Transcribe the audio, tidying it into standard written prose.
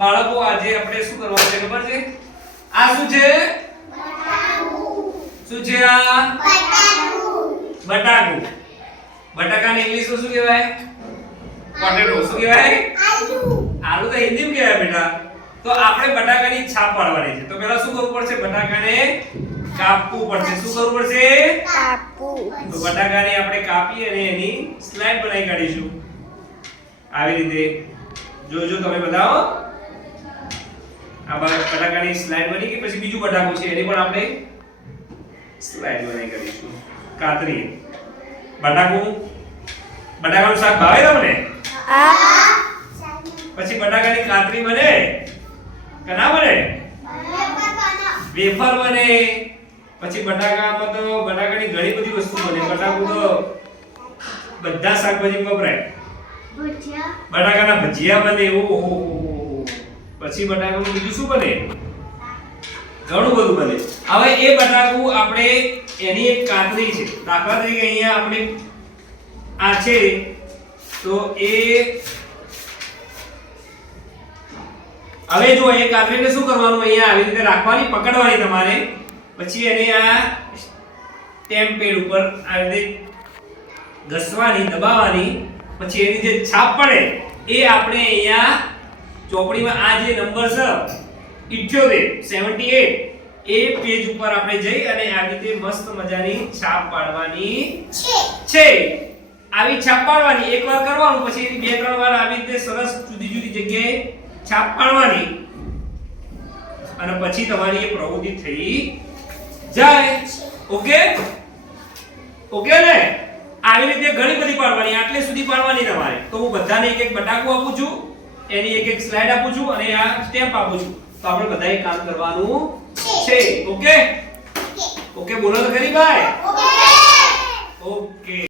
બાળકો આજે આપણે શું કરવાનું છે ખબર છે? આ શું છે? શું છે આ? બટાકુ. બટાકાને ઇંગ્લિશમાં શું કહેવાય? પોટેટો. શું કહેવાય? આલુ તો હિન્દીમાં કહેવાય બેટા. તો આપણે બટાકાની છાપ પાડવાની છે. તો પહેલા શું કરવું પડશે? બટાકાને કાપવું પડશે. શું કરવું પડશે? કાપવું. તો બટાકાને આપણે કાપી અને એની સ્લાઇડ બનાવી કાઢીશું. આવી રીતે જોજો તમે બતાવો. આ બટાકાની સ્લાઇડ બની ગઈ. પછી બીજું બટાકું છે એની પણ આપણે સ્લાઇડ બનાવી કાઢીશું. કાતરી. બટાકાનું શાક ભાવે તમને? પછી બટાકાની કાતરી બને કે ના બને? વેફર બને. પછી બટાકામાં તો બટાકાની ઘણી બધી વસ્તુ બને. બટાકું તો બધા શાકભાજીમાં વપરાય. બટાકાના ભજીયા બને. ઓહો. પછી બટાકાનું બીજું શું બને? ઘણું બધું બને. હવે એ બટાકું આપણે એની એક કાતરી છે. દાખલા તરીકે અહીંયા આપણે આ છે તો એ હવે જો એ કાતરીને શું કરવાનું? અહીંયા આવી રીતે રાખવાની, પકડવાની તમારે. પછી એને આ સ્ટેમ્પ પેડ ઉપર આવી રીતે ઘસવાની, દબાવવાની. પછી એની જે છાપ પડે એ આપણે અહીંયા ચોપડીમાં આ જે નંબર છે 78 એ પેજ ઉપર આપણે જઈ અને આવી રીતે મસ્ત મજાની છાપ પાડવાની છે. આવી છાપ પાડવાની એકવાર કરવાનું. પછી એની બે ત્રણ વાર આવી રીતે સરસ જુદી જુદી જગ્યાએ છાપ પાડવાની અને પછી તમારી એ પ્રવૃત્તિ થઈ જાય. ઓકે ને? આવી રીતે ઘણી બધી પાડવાની. આટલે સુધી પાડવાની તમારે. તો હું બધાને એક એક બટાકું આપું છું, એની એક એક સ્લાઇડ આપું છું અને આ સ્ટેમ્પ આપું છું. તો આપણે બધાએ કામ કરવાનું છે. ઓકે બોલો તો ખરી ભાઈ. ઓકે.